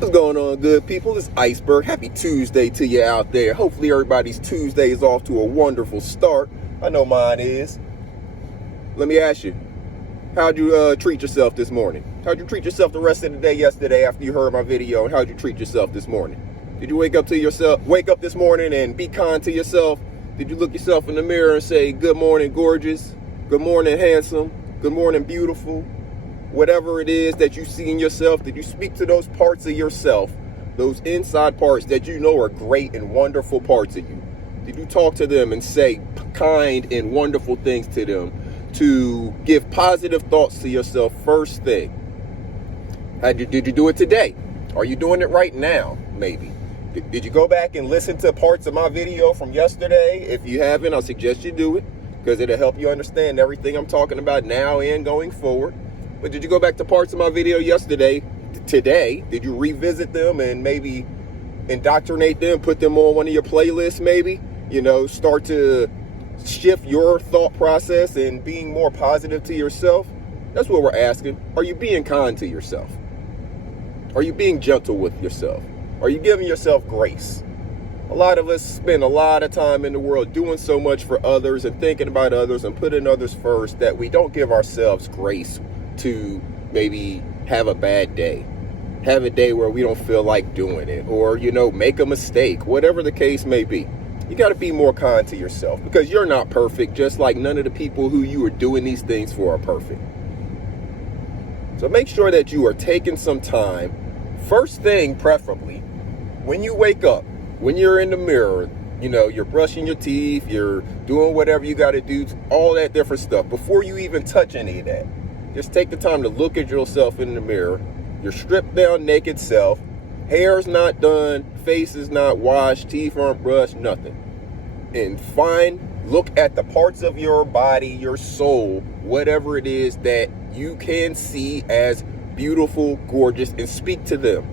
What's going on, good people? It's Iceberg. Happy Tuesday to you out there. Hopefully everybody's Tuesday is off to a wonderful start. I know mine is. Let me ask you, how'd you treat yourself this morning? How'd you treat yourself the rest of the day yesterday after you heard my video? And how'd you treat yourself this morning? Did you wake up this morning and be kind to yourself? Did you look yourself in the mirror and say, good morning, gorgeous? Good morning, handsome? Good morning, beautiful? Whatever it is that you see in yourself, did you speak to those parts of yourself, those inside parts that you know are great and wonderful parts of you? Did you talk to them and say kind and wonderful things to them, to give positive thoughts to yourself first thing? Did you do it today? Are you doing it right now, maybe? Did you go back and listen to parts of my video from yesterday? If you haven't, I'll suggest you do it, because it'll help you understand everything I'm talking about now and going forward. But did you go back to parts of my video yesterday, today? Did you revisit them and maybe indoctrinate them, put them on one of your playlists maybe? You know, start to shift your thought process and being more positive to yourself? That's what we're asking. Are you being kind to yourself? Are you being gentle with yourself? Are you giving yourself grace? A lot of us spend a lot of time in the world doing so much for others and thinking about others and putting others first that we don't give ourselves grace to maybe have a bad day, have a day where we don't feel like doing it, or, you know, make a mistake, whatever the case may be. You got to be more kind to yourself, because you're not perfect, just like none of the people who you are doing these things for are perfect. So make sure that you are taking some time, first thing preferably, when you wake up, when you're in the mirror, you know, you're brushing your teeth, you're doing whatever you got to do, all that different stuff, before you even touch any of that. Just take the time to look at yourself in the mirror, your stripped down naked self, hair's not done, face is not washed, teeth aren't brushed, nothing. And look at the parts of your body, your soul, whatever it is that you can see as beautiful, gorgeous, and speak to them.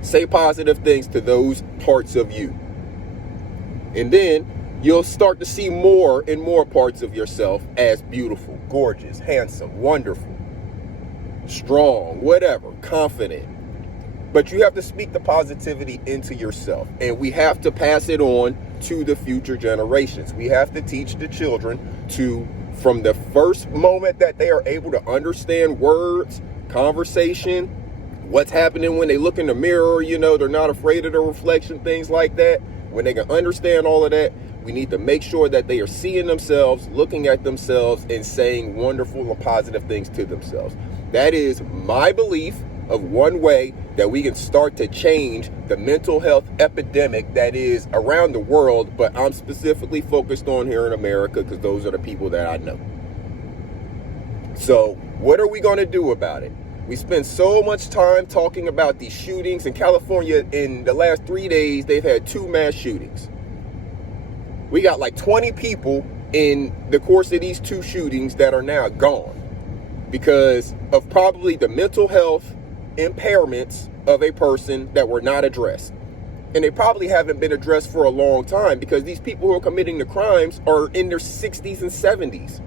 Say positive things to those parts of you. And then you'll start to see more and more parts of yourself as beautiful, gorgeous, handsome, wonderful, strong, whatever, confident. But you have to speak the positivity into yourself. And we have to pass it on to the future generations. We have to teach the children to, from the first moment that they are able to understand words, conversation, what's happening when they look in the mirror, you know, they're not afraid of the reflection, things like that. When they can understand all of that, we need to make sure that they are seeing themselves, looking at themselves, and saying wonderful and positive things to themselves. That is my belief of one way that we can start to change the mental health epidemic that is around the world, but I'm specifically focused on here in America because those are the people that I know. So what are we going to do about it? We spend so much time talking about these shootings in California. In the last 3 days, they've had 2 mass shootings. We got like 20 people in the course of these 2 shootings that are now gone because of probably the mental health impairments of a person that were not addressed. And they probably haven't been addressed for a long time because these people who are committing the crimes are in their 60s and 70s.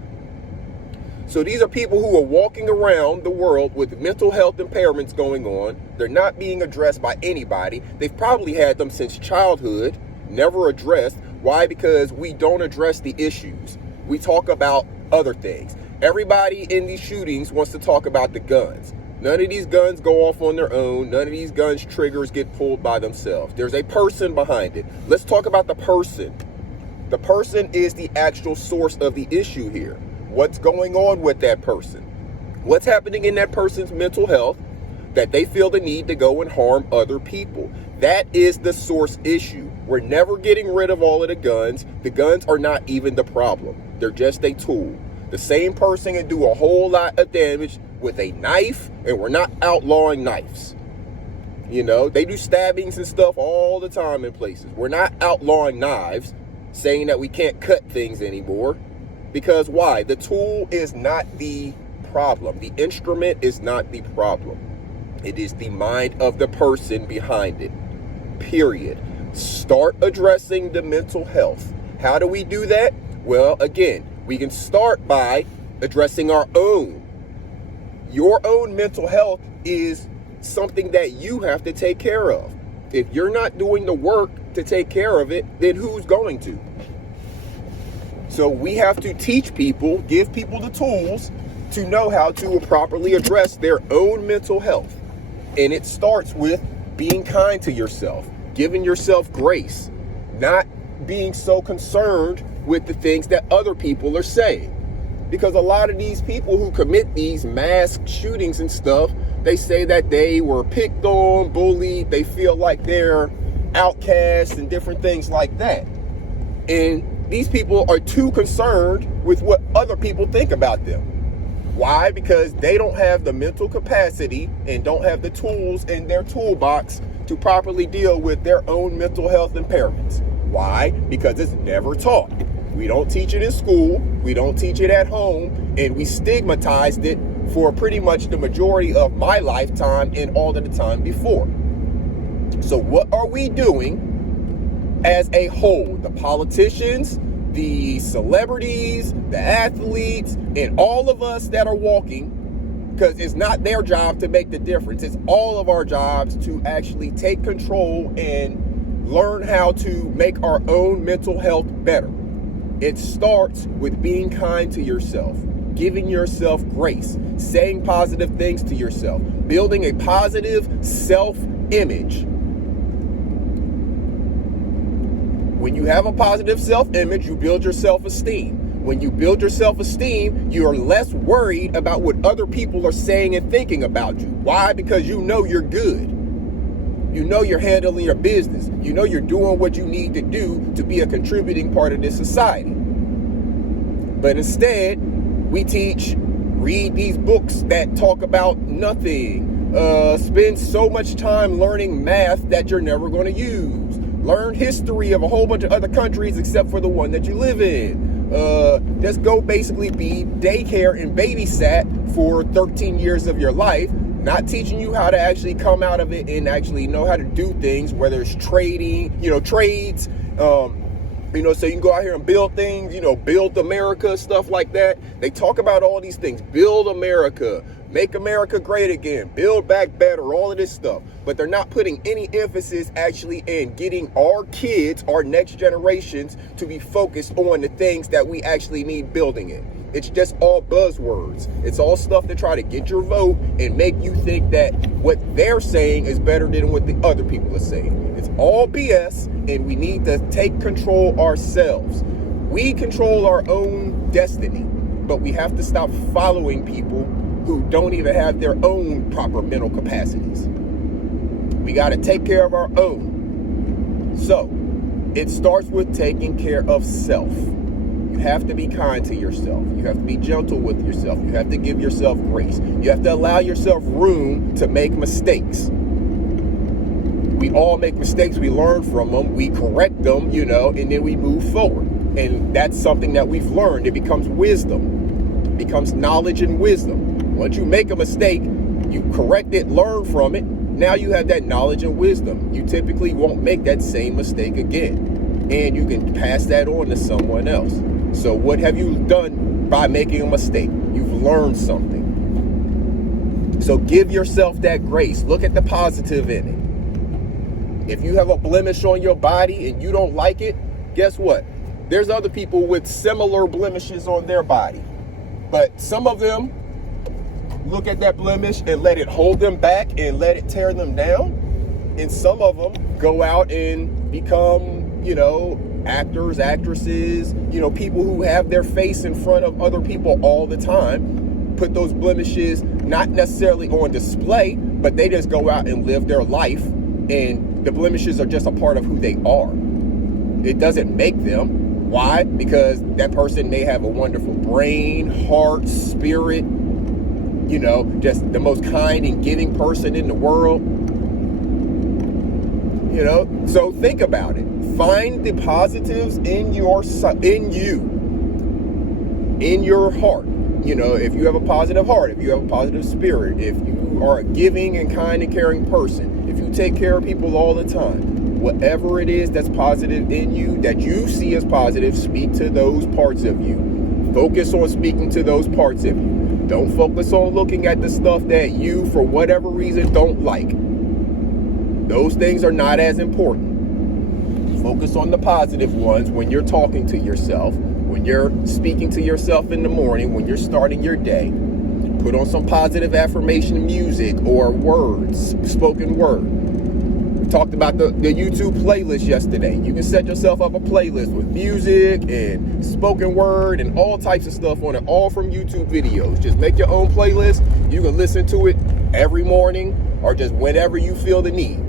So these are people who are walking around the world with mental health impairments going on. They're not being addressed by anybody. They've probably had them since childhood, never addressed. Why? Because we don't address the issues. We talk about other things. Everybody in these shootings wants to talk about the guns. None of these guns go off on their own. None of these guns triggers get pulled by themselves. There's a person behind it. Let's talk about the person. The person is the actual source of the issue here. What's going on with that person? What's happening in that person's mental health that they feel the need to go and harm other people? That is the source issue. We're never getting rid of all of the guns. The guns are not even the problem. They're just a tool. The same person can do a whole lot of damage with a knife, and we're not outlawing knives. You know, they do stabbings and stuff all the time in places. We're not outlawing knives, saying that we can't cut things anymore. Because why? The tool is not the problem. The instrument is not the problem. It is the mind of the person behind it. Period. Start addressing the mental health. How do we do that? Well, again, we can start by addressing our own. Your own mental health is something that you have to take care of. If you're not doing the work to take care of it, then who's going to? So we have to teach people, give people the tools to know how to properly address their own mental health. And it starts with being kind to yourself, giving yourself grace, not being so concerned with the things that other people are saying. Because a lot of these people who commit these mass shootings and stuff, they say that they were picked on, bullied, they feel like they're outcasts and different things like that. And these people are too concerned with what other people think about them. Why? Because they don't have the mental capacity and don't have the tools in their toolbox to properly deal with their own mental health impairments. Why? Because it's never taught. We don't teach it in school, we don't teach it at home, and we stigmatized it for pretty much the majority of my lifetime and all of the time before. So what are we doing as a whole? The politicians, the celebrities, the athletes, and all of us that are walking, because it's not their job to make the difference. It's all of our jobs to actually take control and learn how to make our own mental health better. It starts with being kind to yourself, giving yourself grace, saying positive things to yourself, building a positive self-image. When you have a positive self-image, you build your self-esteem. When you build your self-esteem, you are less worried about what other people are saying and thinking about you. Why? Because you know you're good. You know you're handling your business. You know you're doing what you need to do to be a contributing part of this society. But instead, we teach, read these books that talk about nothing. Spend so much time learning math that you're never going to use. Learn history of a whole bunch of other countries except for the one that you live in. Just go basically be daycare and babysat for 13 years of your life, not teaching you how to actually come out of it and actually know how to do things, whether it's trading, trades, so you can go out here and build things, build America, stuff like that. They talk about all these things, build America, make America great again, build back better, all of this stuff. But they're not putting any emphasis actually in getting our kids, our next generations, to be focused on the things that we actually need building it. It's just all buzzwords. It's all stuff to try to get your vote and make you think that what they're saying is better than what the other people are saying. It's all BS, and we need to take control ourselves. We control our own destiny, but we have to stop following people who don't even have their own proper mental capacities. We got to take care of our own. So, it starts with taking care of self. You have to be kind to yourself. You have to be gentle with yourself. You have to give yourself grace. You have to allow yourself room to make mistakes. We all make mistakes. We learn from them. We correct them, and then we move forward. And that's something that we've learned. It becomes wisdom. It becomes knowledge and wisdom. Once you make a mistake, you correct it, learn from it. Now you have that knowledge and wisdom. You typically won't make that same mistake again. And you can pass that on to someone else. So what have you done by making a mistake? You've learned something. So give yourself that grace. Look at the positive in it. If you have a blemish on your body and you don't like it, guess what? There's other people with similar blemishes on their body. But some of them look at that blemish and let it hold them back and let it tear them down. And some of them go out and become, actors, actresses, people who have their face in front of other people all the time, put those blemishes not necessarily on display, but they just go out and live their life, and the blemishes are just a part of who they are. It doesn't make them. Why? Because that person may have a wonderful brain, heart, spirit, just the most kind and giving person in the world. So think about it. Find the positives in you, in your heart. If you have a positive heart, if you have a positive spirit, if you are a giving and kind and caring person, if you take care of people all the time, whatever it is that's positive in you, that you see as positive, speak to those parts of you. Focus on speaking to those parts of you. Don't focus on looking at the stuff that you, for whatever reason, don't like. Those things are not as important. Focus on the positive ones when you're talking to yourself, when you're speaking to yourself in the morning, when you're starting your day. Put on some positive affirmation music or words, spoken word. We talked about the YouTube playlist yesterday. You can set yourself up a playlist with music and spoken word and all types of stuff on it, all from YouTube videos. Just make your own playlist. You can listen to it every morning or just whenever you feel the need.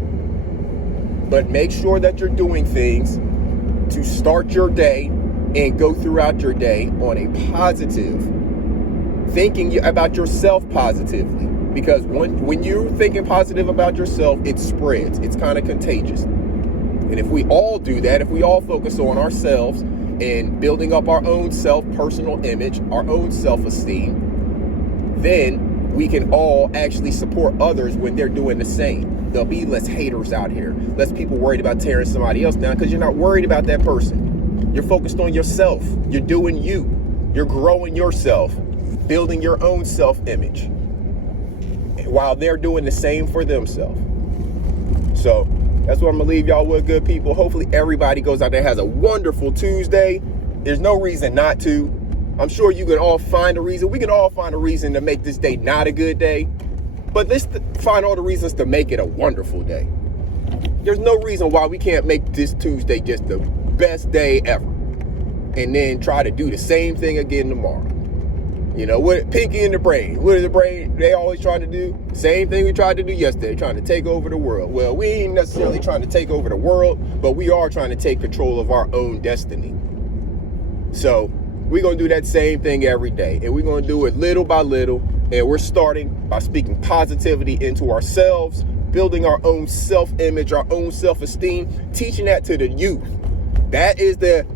But make sure that you're doing things to start your day and go throughout your day on a positive, thinking about yourself positively. Because when you're thinking positive about yourself, it spreads. It's kind of contagious. And if we all do that, if we all focus on ourselves and building up our own personal image, our own self-esteem, then we can all actually support others when they're doing the same. There'll be less haters out here, less people worried about tearing somebody else down because you're not worried about that person. You're focused on yourself. You're doing you. You're growing yourself, building your own self-image, while they're doing the same for themselves. So that's what I'm gonna leave y'all with, good people. Hopefully everybody goes out there and has a wonderful Tuesday. There's no reason not to. I'm sure you can all find a reason. We can all find a reason to make this day not a good day, but let's find all the reasons to make it a wonderful day. There's no reason why we can't make this Tuesday just the best day ever and then try to do the same thing again tomorrow. You know, what pinky in the brain? What is the brain? They always trying to do same thing we tried to do yesterday, trying to take over the world. Well, we ain't necessarily trying to take over the world, but we are trying to take control of our own destiny. So we're going to do that same thing every day, and we're going to do it little by little. And we're starting by speaking positivity into ourselves, building our own self-image, our own self-esteem, teaching that to the youth. That is the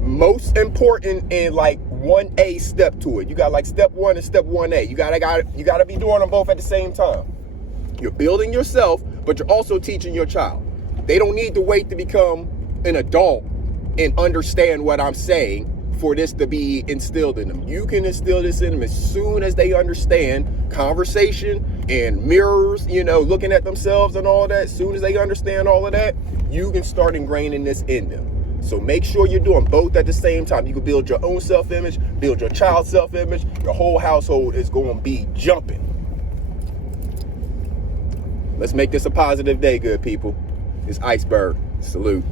most important and like 1A step to it. You got like step 1 and step 1A. You gotta be doing them both at the same time. You're building yourself, but you're also teaching your child. They don't need to wait to become an adult and understand what I'm saying for this to be instilled in them. You can instill this in them as soon as they understand conversation and mirrors, you know, looking at themselves and all that. As soon as they understand all of that, you can start ingraining this in them. So make sure you're doing both at the same time. You can build your own self-image, build your child's self-image. Your whole household is going to be jumping. Let's make this a positive day, good people. It's Iceberg. Salute.